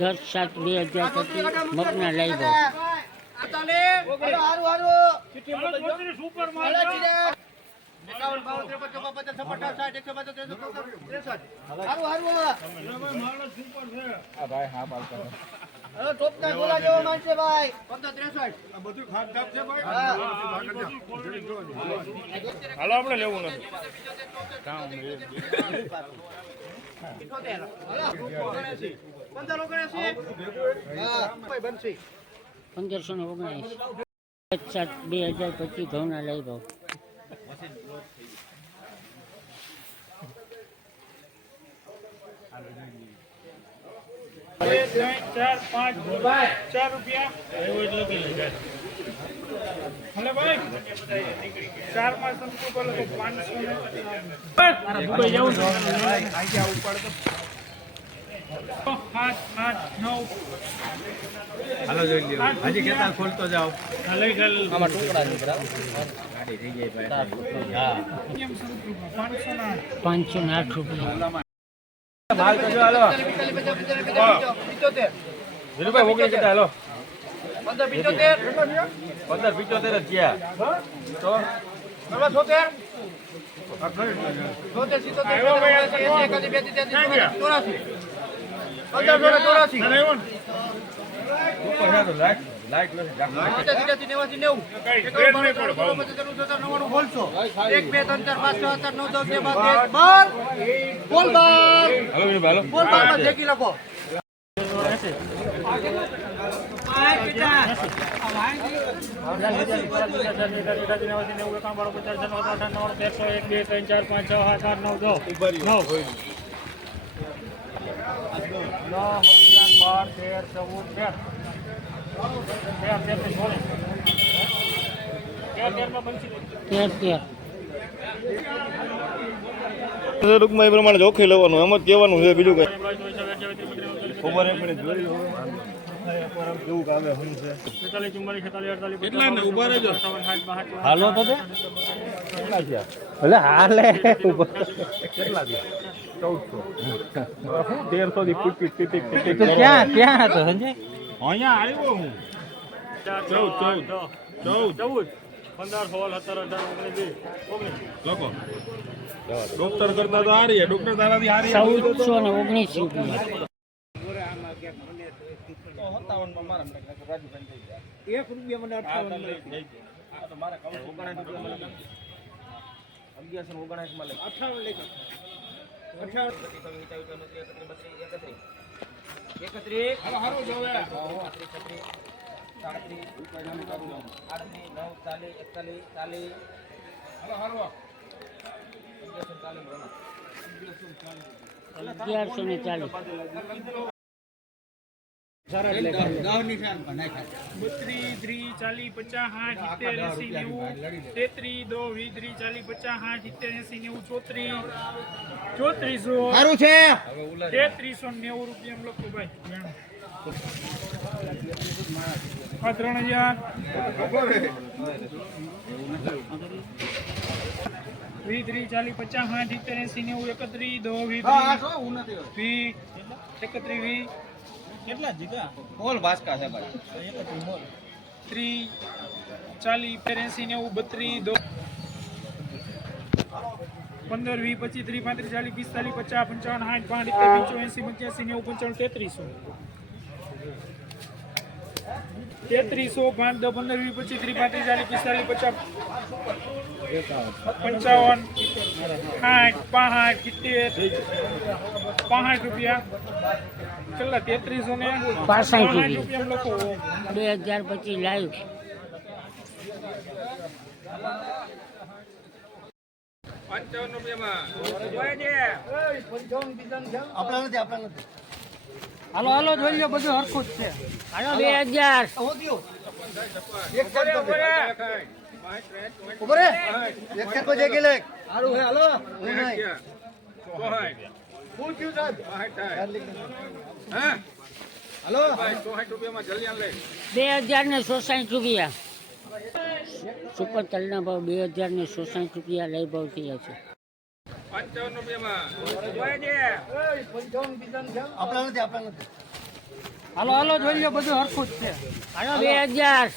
10/7/2025 મગના લાવી દો. હાલો આપણે લેવું નથી. 1579 10/7/2025 ઘઉંના લઈ ભાવ. હાલો જોઈ લ્યો. હજી કેતા ખોલતો જાઓ. આમાં ટુકડા છે બરાબર. ગાડી થઈ ગઈ ભાઈ. હા. 508 રૂપિયા. ભાવ તો જો હાલો. ધીરુભાઈ ઓગણી કેટલા હાલો. 1575 જ ગયા. તો ટૂંકમાં એ પ્રમાણે જોખી લેવાનું, એમ જ કહેવાનું છે, બીજું કઈ ખબર પડે જોઈ લો કેવું કામે શું છે. હાલો તો કેટલા છે? ભલે હાલે કેટલા છે? 1400 થી પૂછી ક્યાં હતો સંજય? અહીંયા આવ્યો હું 14 15 16 17 18 19 લોકો ડોક્ટર કરતા તો હારી, ડોક્ટર તારાથી હારી 1419 રૂપિયા. 57 માં મારા રાજુભાઈ 1 રૂપિયા મને 58 તો મારા 59 રૂપિયા મને 1179 માં લઈ 58 લઈ 31 હાલો હારો જોવે 31 કેટલા જીગા મોલ ભાસ્કા છે ભાઈ 31 40 83 90 32 15 20 25 30 35 40 50 55 60 65 80 85 93 5 10 15 20 25 30 35 40 55 55 60 65 રૂપિયા કેટલા 3300 ને 65 રૂપિયા 2025 લાઈવ. 55 રૂપિયામાં આપણા નથી હાલો હાલો જોઈ લો, બધું હરખું જ છે. હાલો 2000 ઉપર એક છે કોઈ જગ્યા લે સારું હે હાલો શું થયું સાહેબ હા હાલો 60 રૂપિયામાં જલ્દી આલે 2060 રૂપિયા. સુપર તલના ભાવ 2060 રૂપિયા લઈ ભાવ થયા છે. 55 રૂપિયામાં આપણા નથી હાલો હાલો જોઈ લો બધું હરખું જ છે. હાલો 2000.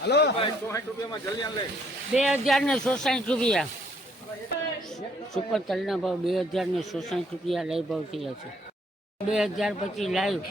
હાલો 2060 રૂપિયા. સુપર તલના ભાવ 2060 રૂપિયા લઈ ભાવ થયા છે. 2000 પછી લાઈવ